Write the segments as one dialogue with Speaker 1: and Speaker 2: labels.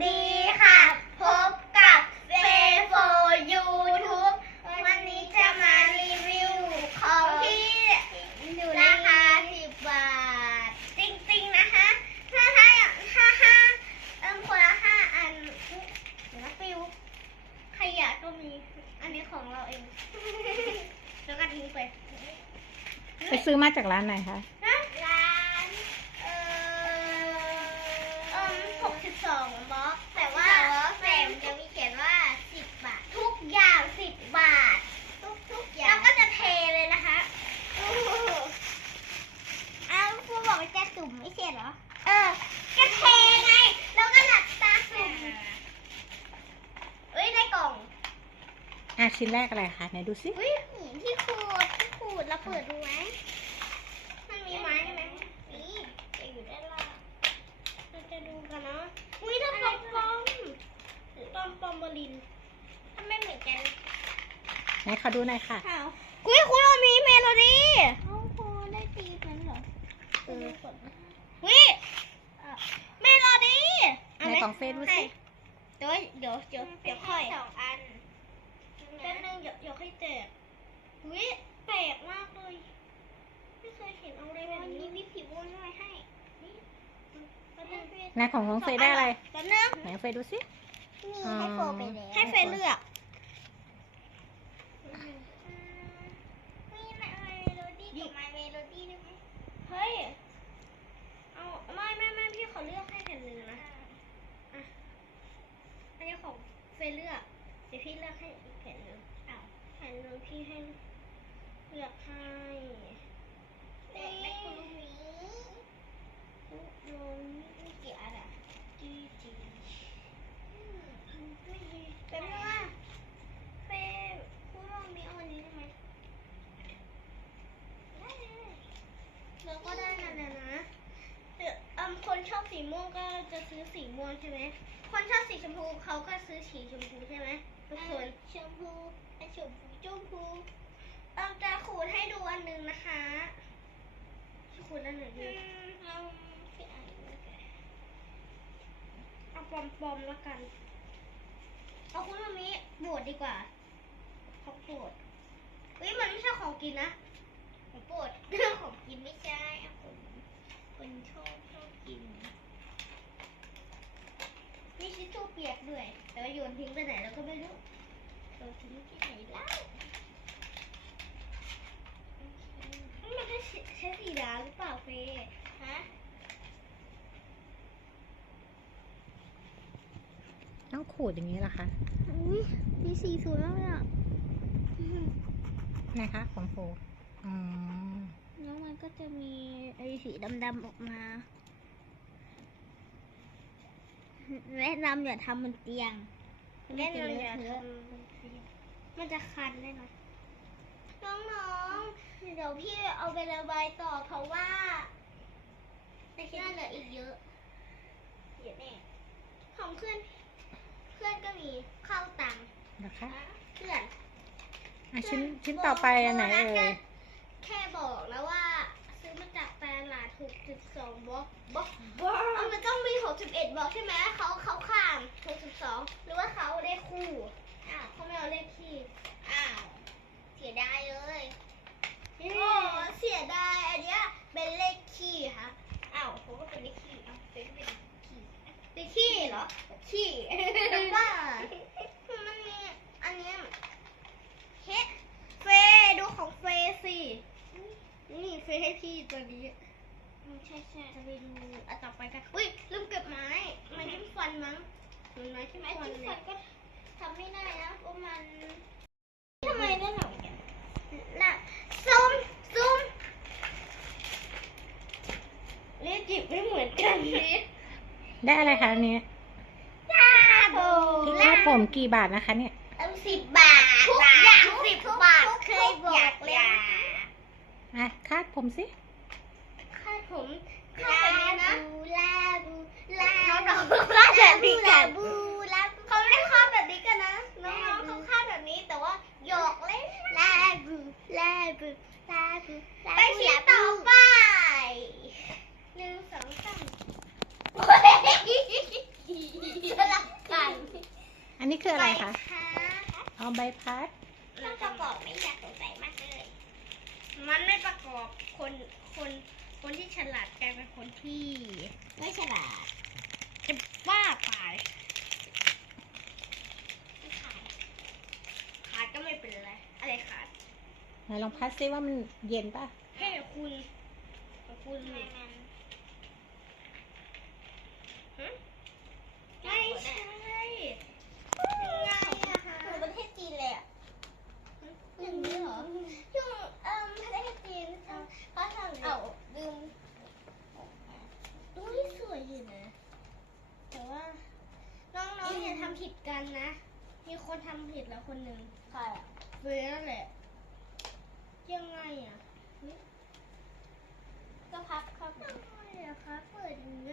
Speaker 1: ดีค่ะ พบกับเฟโฟยูทูบวันนี้จะมารีวิวของที่ราคา10บาท จริงๆนะคะ ถ้าถ้าถ้าห้าเอิ่มคนละห้าอันเดี๋ยวนะฟิวขยะก็มี อันนี้ของเราเอง แล้วก็ทิ้งไป
Speaker 2: ไปซื้อมาจากร้านไหนคะ
Speaker 1: ร้านเอ่อเอ่มหกสิบสองบล็อกแต่ว่าแต่มันจะมีเขียนว่าสิบบาท ทุกอย่างสิบบาท ทุกทุกอย่างแล้วก็จะเทเลยนะคะอู้หูอ้าวครูบอกว่าจะสุ่มไม่ใช่เหรอ เออก็เทไง แล้วก็หลับตาสุ่มเอ้ยได้กล่อง
Speaker 2: อะชิ้น แรกอะไรคะไหนดูสิ
Speaker 1: อุ้ยหินที่ขูดที่ขูดเราเปิดดูไหมมันมีไม้ไหมนี่จะอยู่ด้านล่างเราจะดูกันนะอุ้ยถ้าปอมปอมปอมปอมบลินทำไมเหมือนกัน
Speaker 2: ไหนขอดูหน่อยค่ะ
Speaker 1: อ้าวอุ้ยคุณเรามีเมโลดี้เขาโคได้ตีมันเหรอเอออุ้ยเมโลดี้
Speaker 2: ไหนของเฟซดูสิ
Speaker 1: เดี๋ยวเดี๋ยวเดี๋ยวเดี๋ยวค่อยสองอัน แป๊บนึงเดี๋ยวเดี๋ยวค่อยแจก วิแปลกมากเลย ไม่เคยเห็นเอาอะไรแบบนี้มีผีวนอะไรให้นี่แป๊บนึง
Speaker 2: ไหนของน้องเฟยได้อะไร
Speaker 1: แป๊บนึง
Speaker 2: ไหนเฟยดูสิ
Speaker 1: นี่
Speaker 2: อ๋อ
Speaker 1: ให้โฟไปแล้วให้เฟยเลือกมีเมโลดี้กับไมเมโลดี้ได้ไหมเฮ้ย เอาไม่ไม่ไม่พี่ขอเลือกให้แผ่นหนึ่งนะอะอันนี้ของเฟยเลือกเดี๋ยวพี่เลือกให้อีกแผ่นหนึ่งอ้าวแผ่นหนึ่งพี่ให้ เลือกให้เอ๊ะคุณลูกหมีลูกโดนมีกี่อันอะจีจีไม่ดีเป็นว่าเฟย์คุณลูกหมีอันนี้ได้ไหมได้เลยเราก็ได้นั่นแหละนะอืมคนชอบสีม่วงก็จะซื้อสีม่วงใช่ไหม คนชอบสีชมพูเขาก็ซื้อสีชมพูใช่ไหมทุกคน ชมพูชมพูชมพู เราจะขูดให้ดูอันหนึงนะคะขูดอันไหนดีเอาพี่อ่านแล้วกันเอาปอมปอมๆแล้วกัน เอาคุณมามิบวชดีกว่าเขาโปรดเฮ้ยมันไม่ใช่ของกินนะ ของโปรดเรื่องของกินไม่ใช่เอาคนคนชอบชอบกินมีชิชชู่เปียกด้วย แต่ว่าโยนทิ้งไปไหนเราก็ไม่รู้โยนทิ้งที่ไหนแล้วนี่มันจะ ใช้สีดาหรือเปล่าเฟย์ฮะ
Speaker 2: ต้องขูดอย่างนี้เหรอคะ
Speaker 1: อุ้ยมีสีสวยมากเลยอะ
Speaker 2: ไหนคะ ของโฟอ๋อ
Speaker 1: แล้วมันก็จะมีไอ้สีดำๆออกมาแนะนำอย่าทำบนเตียงแนะนำอย่าทำมันจะคันได้ไหมน้องๆ เดี๋ยวพี่เอาไประบายต่อเพราะว่าแต่คิดว่าเหลืออีกเยอะเยอะแน่ของเพื่อน เพื่อนก็มีข้าวตังค์
Speaker 2: เหรอคะ
Speaker 1: เพื่อน
Speaker 2: อะชิ้นชิ้นต่อไปอันไหนเอ่ย
Speaker 1: แค่บอกแล้วว่า ซื้อมาจากตลาดถูกสิบสองบล็อกบล็อกเอามันต้องมีหกสิบเอ็ดบล็อกใช่ไหมเขาเขาข้ามหกสิบสองหรือว่าเขาเลขคู่อ้าวเขาไม่เอาเลขคี่อ้าวเสียดายเลย โอ้เสียดายอันเนี้ยเป็นเลขคี่ค่ะอ้าวผมก็เป็นเลขคี่อ้าวเป็นเป็นคี่เป็นคี่เหรอคี่แต่ว่ามันมีอันเนี้ยเฮ้เฟย์ดูของเฟย์สินี่เฟยให้พี่ตัวนี้อืมใช่ใช่จะไปดูอันต่อไปกันอุ้ยลืมเก็บไม้ไม้จิ้มฟันมั้งเห็นไหมที่ไม้จิ้มฟันก็ทำไม่ได้นะเพราะมันทำไมไม่ทำกันน่ะซูมซูมนี่ จิบไม่เหมือนกันนี่
Speaker 2: ได้อะไรคะอันนี้
Speaker 1: จ้าโบ
Speaker 2: ที่คาดผมกี่บาทนะคะเนี่ย
Speaker 1: เอาสิบบาททุกอย่างสิบบาทเคยบอกเลย
Speaker 2: อะคาดผมสิ
Speaker 1: คาดผมคาดแบบนี้นะลาบูลาบูน้องๆคาดแบบนี้กันเขาไม่ได้คาดแบบนี้กันนะน้องๆเขาคาดแบบนี้แต่ว่าหยอกเล่นลาบูลาบูลาบูไปชิ้นต่อไปหนึ่งสองสาม
Speaker 2: คืออะไรคะ
Speaker 1: ใบพัด
Speaker 2: เอาใบพัด
Speaker 1: เราประกอบไม่อยากสงสัยมากเลย มันไม่ประกอบคนคนคนที่ฉลาดกลายเป็นคนที่ไม่ฉลาดจะบ้าไปขาดก็ไม่เป็นไรอะไรขาด
Speaker 2: ไหนลองพัดซิว่ามันเย็นป่ะ
Speaker 1: แค่คุณคุณไม่ใช่ยังไงอะคะประเทศจีนเลยอะ อย่างนี้เหรอช่วงเอ่อประเทศจีนเขาทำเอาลืมอุ้ยสวยอยู่นะ แต่ว่า น้องๆอย่าทำผิดกันนะ มีคนทำผิดแล้วคนหนึ่งใครอะเฟยนั่นแหละ ยังไงอะก็พับครับไม่อะครับเปิดยังไง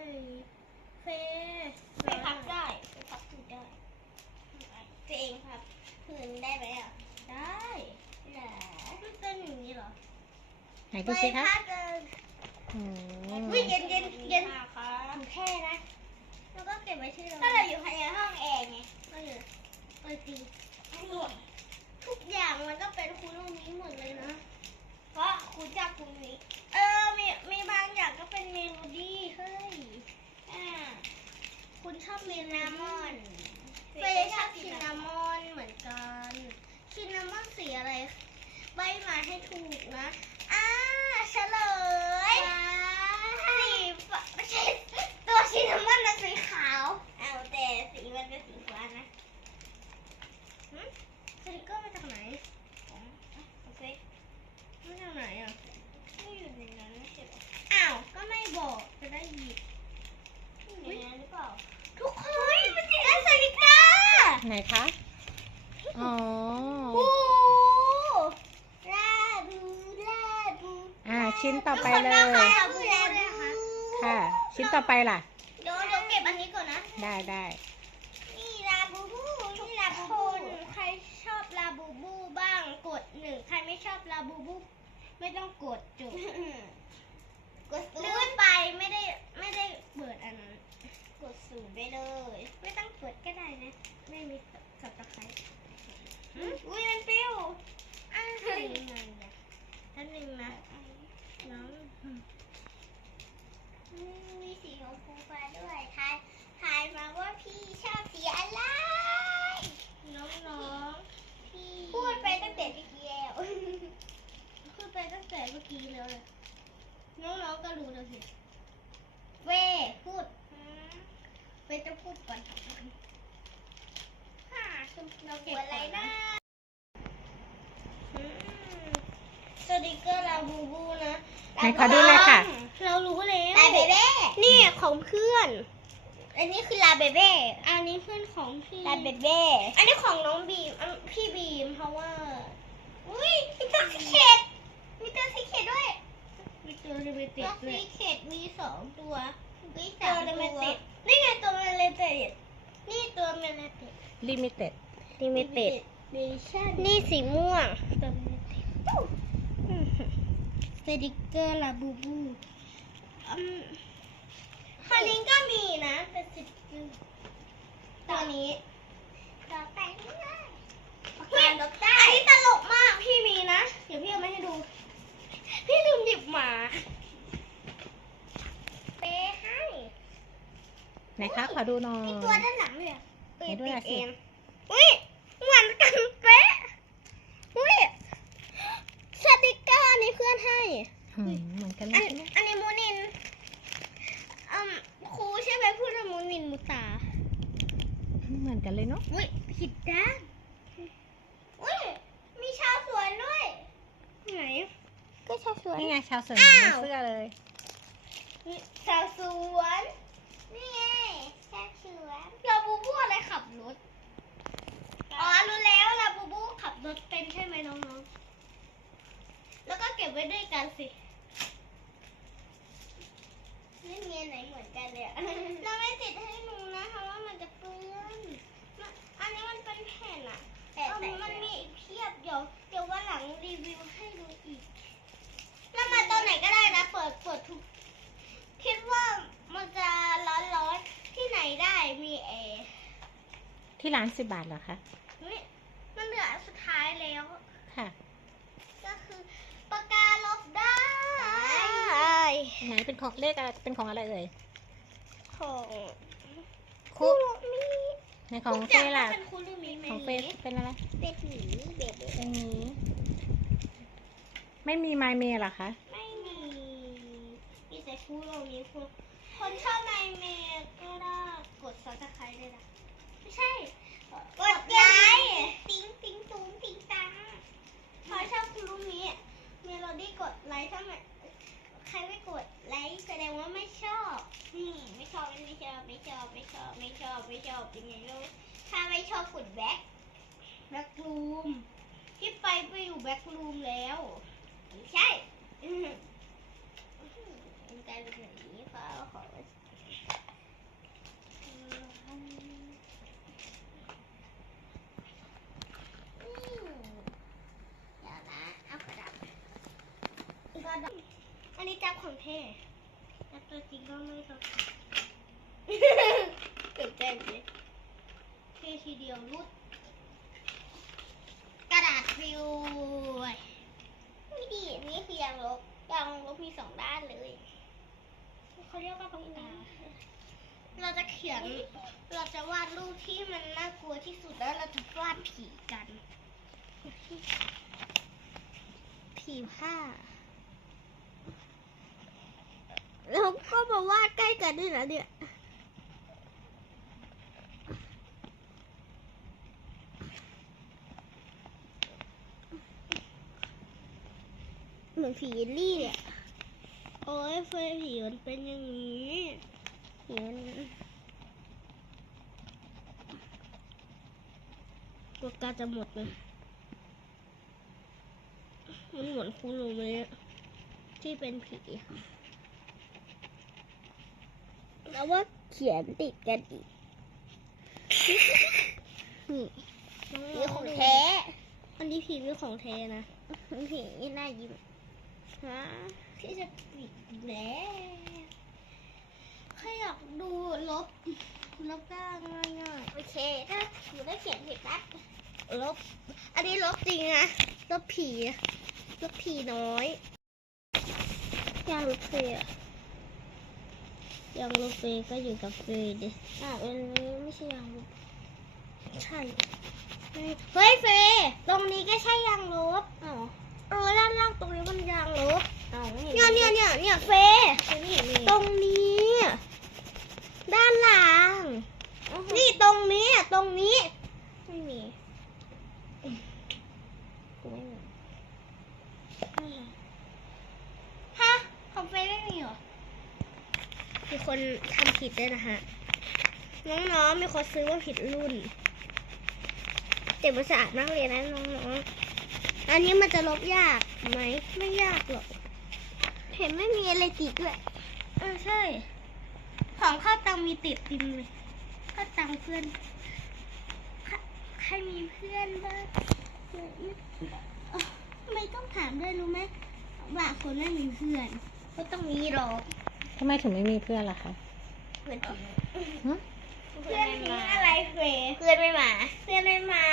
Speaker 1: เฟย์เฟย์พับได้เฟย์พับถูกได้ตัวเองพับผืนได้ไหมอะ ได้เหรอมันเป็ นอย่างนี้เหรอ
Speaker 2: ไหนดูสิคะ
Speaker 1: ใบพัดเออ
Speaker 2: อืม
Speaker 1: อุ้ยเย็นเย็นเย็นถูแค่นะแล้วก็เก็บไว้ที่เราถ้าเราอยู่ภายในห้องแอร์ไงก็อยู่เออจริงทุกอย่างมันก็เป็นคุณตรงนี้หมดเลยนะ เพราะคุณจับตรงนี้ เออมีมีบางอย่างก็เป็นเมโลดี้เฮ้ยอ่าคุณชอบเมนามอนเฟยชอบชินนามอนเหมือนกันชินนามอนสีอะไร ใบมาให้ถูกนะ อ่าเฉลยสีฟ้าไม่ใช่ ตัวชินนามอนนะสีขาวเอาแต่สีมันเป็นสีฟ้านะหึสติกเกอร์มาจากไหนโอเค มาจากไหนอะไม่อยู่ในนั้นไม่ใช่เหรออ้าว ก็ไม่บอกจะได้หยิบอยู่ในนั้นหรือเปล่า ทุกคนมันติดอันสติกเกอร์
Speaker 2: ไหนคะ อ๋อ
Speaker 1: โอ้ลาบูลาบู
Speaker 2: อ่า ชิ้นต่อไปเล
Speaker 1: ทุกคน
Speaker 2: ย
Speaker 1: มาค่ะบูลาบู ค่ะ
Speaker 2: ค่ะ ชิ้นต่อไปล่ะ
Speaker 1: เดี๋ยวเดี๋ยวเก็บอันนี้ก่อนนะ
Speaker 2: ได้ได้
Speaker 1: นี่ลาบูบูนี่ลาบูบูใครชอบลาบูบูบ้างกดหนึ่งใครไม่ชอบลาบูบู ไม่ต้องกดจุดกดลื่นไปไม่ได้ไม่ได้เปิดอันนั้นกดศูนย์ไปเลยไม่ต้องกดก็ได้นะ ไม่มีสับตะไคร้อุ้ยมันปิ้วอ้าวยังไงอะท่านหนึ่งนะน้องมีสีของฟูฟ้าด้วยทายทายมาว่าพี่ชอบสีอะไร น้องๆพี่พูดไปตั้งแต่เมื่อกี้แล้ว พูดไปตั้งแต่เมื่อกี้แล้วเลยน้องๆก็รู้แล้วสิเว่พูดเว่จะพูดก่อนฮ่าเราเก็บอะไรนะอืม สติกเกอร์ลาบูบูนะ
Speaker 2: ไหนขอดูเลยค่ะ
Speaker 1: เรารู้แล้วลาเบเบ้นี่ของเพื่อน อันนี้คือลาเบเบ้อันนี้เพื่อนของพี่ลาเบเบ้อันนี้ของน้องบีมอันพี่บีมเพราะว่าอุ้ยมีตัวสีเขตมีตัวสีเขตด้วยมีตัวเรเมติดตัวสีเขตมีสองตัวมีสามตัวนี่ไงตัวเมเลติดนี่ตัวเมเลติด
Speaker 2: limited
Speaker 1: limited นี่สีม่วงสติ กเกอร์ลาบูบูอืมคาริงก็มีนะเป็นสติกเกอร์ตัวนี้ต่อไปไม่ได้เฮ้ยอันนี้ตลกมากพี่มีนะ เดี๋ยวพี่เอามาให้ดู พี่ลืมหยิบมาเปให้
Speaker 2: ไหนคะขอดูหน่อย
Speaker 1: มีตัวด้านหลังเลยอะ
Speaker 2: ไหนด้วยอะสิ
Speaker 1: เองอุ้ยเหมือนกันเป๊ะอุ้ยสติกเกอร์นี่เพื่อนให้
Speaker 2: อืม เหมือนกันเล
Speaker 1: อั
Speaker 2: ย
Speaker 1: น
Speaker 2: ใช่ไหม
Speaker 1: อันนี้มูนินอืมครูใช่ไหมพูดว่ามูนินมูตา
Speaker 2: เหมือนกันเลยเนาะ
Speaker 1: อุ้ยผิดด้านอุ้ยมีชาวสวนด้วย ไหน ก็ชาวสวน
Speaker 2: นี่ไงชาวสวน
Speaker 1: อ้าว
Speaker 2: ในเสื้อเลย
Speaker 1: ชาวสวน นี่ไงชาวสวนลาบูบูอะไรขับรถ อ๋อรู้แล้วลาบูบูขับรถเป็นใช่ไหมน้องๆ แล้วก็เก็บไว้ด้วยกันสิ ไม่มีอัไหนเหมือนกันเลยเราไม่ติดให้หนูนะเพราะว่ามันจะเปื้อนอันนี้มันเป็นแผ่นอะแผ่นแต่มันมีอีกเพียบเดี๋ยวเดี๋ยววันหลังรีวิวให้ดูอีก แล้วมาตอนไหนก็ได้นะ เปิดเปิดทุก คิดว่ามันจะ
Speaker 2: ร้อนร้อนที่ไห
Speaker 1: นได้มีแอร์ที่ร้านสิบบา
Speaker 2: ทเห
Speaker 1: รอคะ ไห
Speaker 2: นเป็นของเลขอะไรเป็นของอะไรเอ่ย
Speaker 1: ของ
Speaker 2: คุ
Speaker 1: โรมิ
Speaker 2: ในของเฟยล่ะ
Speaker 1: เป็นคูรูมิไหม
Speaker 2: ของเฟยเป็นอะไร
Speaker 1: เป็ดหมีเบ็ด
Speaker 2: เป็นนี้ไม่มีไมเมเหรอคะ
Speaker 1: ไม่มีมีแต่คูโรมิคุณคนชอบไมเมย์ก็ได้กดซับสไครต์เลยนะไม่ใช่กดไลค์ติ๊งติ๊งตุ้งติ๊งตังพอชอบคูรูมิเมโลดี้กดไลค์ถ้าไม่ ใครไม่กดไลค์แสดงว่าไม่ชอบอืมไม่ชอบไม่ชอบไม่ชอบไม่ชอบไม่ชอบไม่ชอบเป็นไงลูกถ้าไม่ชอบกดแบ็คแบ็ครูมที่ไปไปอยู่แบ็ครูมแล้วไม่ใช่อืมอืมการเป็นแบบนี้ค่ะขออืม อืมเดี๋ยวนะ เอากระดาษกระดาษ อันนี้จับของเท่แต่ตัวจริงก็ไม่ต้องตื่นเต้นเลยเท่ทีเดียวรุด กระดาษฟิวไม่ดีนี่คือยางลบยางลบมีสองด้านเลยเขาเรียกว่าปากกาเราจะเขียน เราจะวาดรูปที่มันน่ากลัวที่สุดแล้วเราจะวาดผีกัน ผีผ้า แล้วก็มาวาดใกล้กันด้วยนะเนี่ยเหมือนผีลี่เนี่ยโอ้ยเฟยผีมันเป็นอย่างนี้ผีมันกดการจะหมดเลยมันเหมือนคุณรู้ไหมที่เป็นผี แล้วว่าเขียนติดกันอีกนี่ผีของแท้ อันนี้ผีเป็นของแท้นะผีนี่น่ายิ้มฮะที่จะปิดแล้วใครอยากดูลบลบได้ง่ายๆโอเค ถ้าหนูได้เขียนผิดนะลบ อันนี้ลบจริงนะลบผีลบผีน้อยยางลบเฟยอะ ยางลบเฟยก็อยู่กับเฟยดิอะอันนี้ไม่ใช่ยางลบใช่เฮ้ยเฟยตรงนี้ก็ใช่ยางลบอ๋อเออด้านล่างตรงนี้มันยางลบ
Speaker 2: อ๋อไม่
Speaker 1: เนี่ยเนี่ยเนี่ยเนี่ยเฟย
Speaker 2: ไม่เห็นมี
Speaker 1: ตรงนี้ ด้านหลังนี่ตรงนี้อะตรงนี้ไม่มีกูไม่มีฮะของเฟยไม่มีเหรอ มีคนทำผิดด้วยนะฮะ น้องๆมีคนซื้อว่าผิดรุ่นแต่มันสะอาดมากเลยนะน้องๆ อันนี้มันจะลบยากไหม ไม่ยากหรอก เห็นไม่มีอะไรติดด้วย เออใช่ ของข้าวตังมีติดติมเลยข้าวตังเพื่อน ใครใครมีเพื่อนบ้างเอ่อไม่ต้องถามด้วยรู้ไหมบางคนไม่มีเพื่อน ก็ต้องมีหรอก
Speaker 2: ทำไมถึงไม่มีเพื่อนล่ะคะ
Speaker 1: เพื่อนทิ้ง
Speaker 2: ฮะ
Speaker 1: เพื่อนทิ้งอะไรเฟยเพื่อนไม่มา เพื่อนไม่มา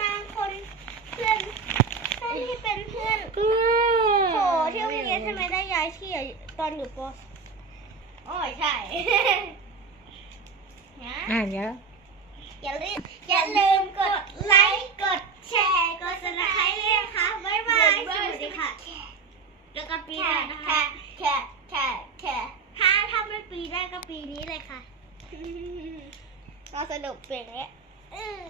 Speaker 1: บางคนเพื่อนเพื่อนที่เป็นเพื่อนโหที่โรงเรียนทำไมได้ย้ายที่อะตอนอยู่ปอ๋อใช่นะ
Speaker 2: อ่าเดี๋ยว
Speaker 1: อย่าลืมอย่าลืมกดไลค์ กดแชร์ กดสนับสนุนด้วยนะคะบ๊ายบายสวัสดีค่ะ แล้วก็ปีหน้านะคะ แค่แค่แค่ถ้าถ้าไม่ปีได้ก็ปีนี้เลยค่ะ ก็สนุกเปลี่ยนเนี้ยอืม